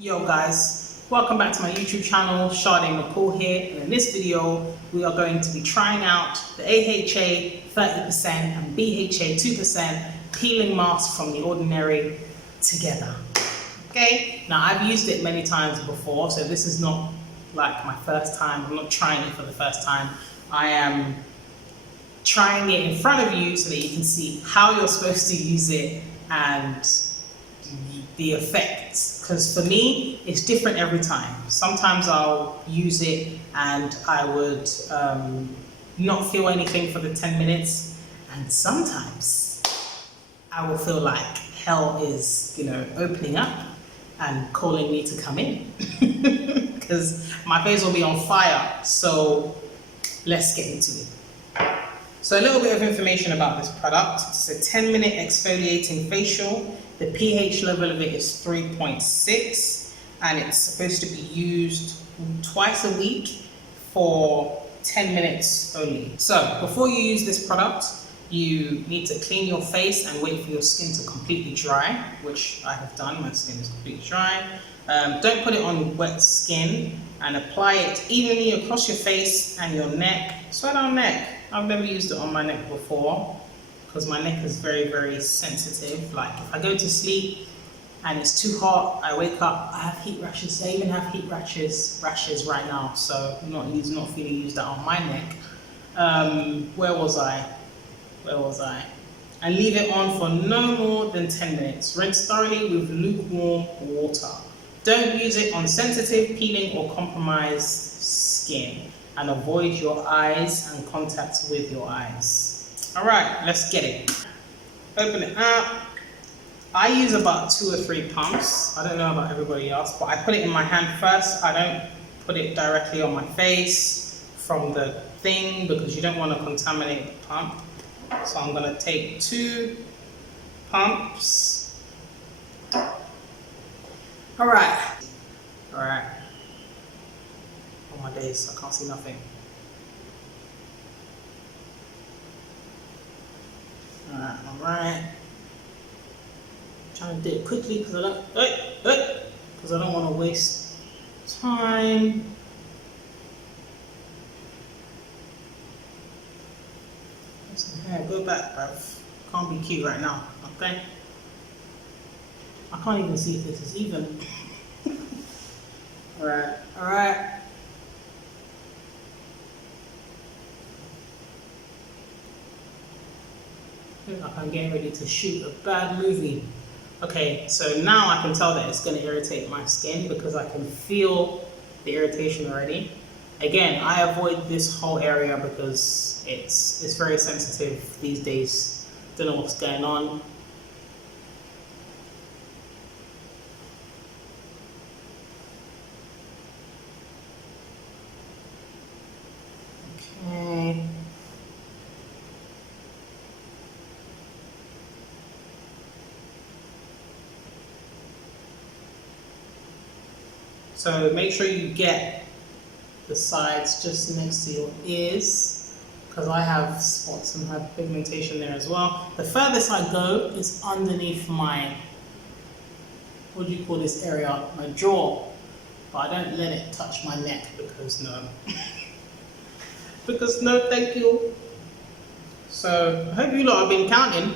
Yo guys, welcome back to my YouTube channel, sademccoolbiz here, and in this video we are going to be trying out the AHA 30% and BHA 2% peeling mask from The Ordinary together. Okay, now I've used it many times before, so this is not like my first time. I'm not trying it for the first time. I am trying it in front of you so that you can see how you're supposed to use it and the effects, because for me it's different every time. Sometimes I'll use it and I would not feel anything for the 10 minutes, and sometimes I will feel like hell is, opening up and calling me to come in because my face will be on fire. So let's get into it. So a little bit of information about this product. It's a 10-minute exfoliating facial. The pH level of it is 3.6 and it's supposed to be used twice a week for 10 minutes only. So before you use this product, you need to clean your face and wait for your skin to completely dry, which I have done. My skin is completely dry. Don't put it on wet skin, and apply it evenly across your face and your neck. Sweat on neck. I've never used it on my neck before because my neck is very, very sensitive. Like if I go to sleep and it's too hot, I wake up, I have heat rashes. I even have heat rashes right now, so I'm not feeling use that on my neck. Where was I? And leave it on for no more than 10 minutes. Rinse thoroughly with lukewarm water. Don't use it on sensitive, peeling or compromised skin, and avoid your eyes and contact with your eyes. All right, let's get it. Open it up. I use about 2 or 3 pumps. I don't know about everybody else, but I put it in my hand first. I don't put it directly on my face from the thing because you don't want to contaminate the pump. So I'm going to take 2 pumps. All right. Oh my days, I can't see nothing. All right. I'm trying to do it quickly because I don't want to waste time. Listen here, go back, bruv. Can't be cute right now, okay? I can't even see if this is even. All right. Like I'm getting ready to shoot a bad movie. Okay, so now I can tell that it's going to irritate my skin because I can feel the irritation already. Again, I avoid this whole area because it's very sensitive these days. Don't know what's going on. Okay. So make sure you get the sides just next to your ears, because I have spots and hyperpigmentation there as well. The furthest I go is underneath my, what do you call this area? My jaw. But I don't let it touch my neck because no. Because no, thank you. So I hope you lot have been counting,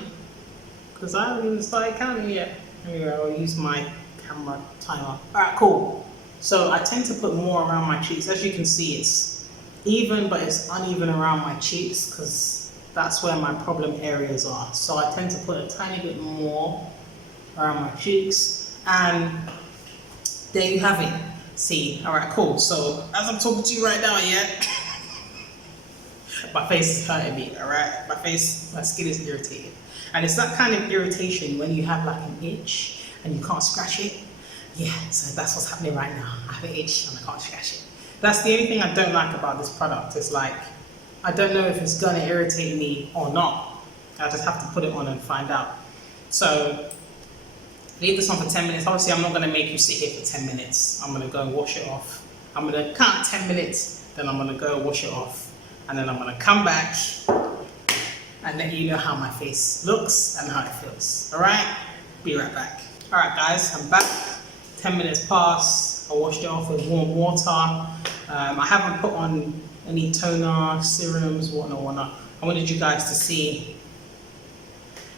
because I haven't even started counting yet. Anyway, I'll use my camera timer. Alright, cool. So I tend to put more around my cheeks. As you can see, it's even, but it's uneven around my cheeks because that's where my problem areas are. So I tend to put a tiny bit more around my cheeks, and there you have it. See, all right, cool. So as I'm talking to you right now, yeah, my face is hurting me, all right? My skin is irritated. And it's that kind of irritation when you have like an itch and you can't scratch it. Yeah, so that's what's happening right now. I have an itch and I can't scratch it. That's the only thing I don't like about this product. It's like, I don't know if it's gonna irritate me or not. I just have to put it on and find out. So, leave this on for 10 minutes. Obviously, I'm not gonna make you sit here for 10 minutes. I'm gonna go and wash it off. I'm gonna count 10 minutes, then I'm gonna go wash it off. And then I'm gonna come back and let you know how my face looks and how it feels. All right? Be right back. All right, guys, I'm back. 10 minutes passed, I washed it off with warm water. I haven't put on any toner, serums, whatnot. I wanted you guys to see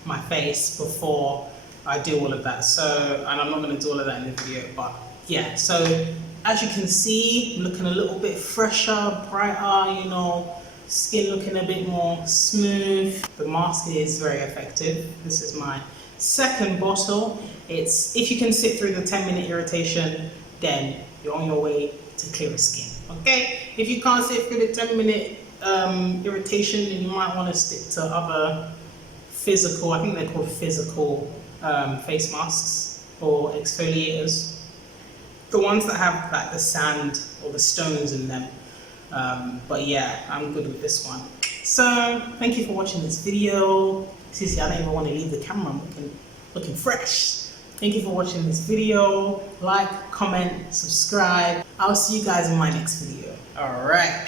my face before I do all of that. So, and I'm not going to do all of that in the video, but yeah. So as you can see, I'm looking a little bit fresher, brighter, you know, skin looking a bit more smooth. The mask is very effective. This is my second bottle. It's, if you can sit through the 10-minute irritation, then you're on your way to clearer skin. Okay, if you can't sit through the 10-minute irritation, then you might want to stick to other physical, I think they're called physical face masks or exfoliators. The ones that have like the sand or the stones in them. But yeah, I'm good with this one. So thank you for watching this video. Seriously, I don't even want to leave the camera. I'm looking fresh. Thank you for watching this video. Like, comment, subscribe. I'll see you guys in my next video. All right.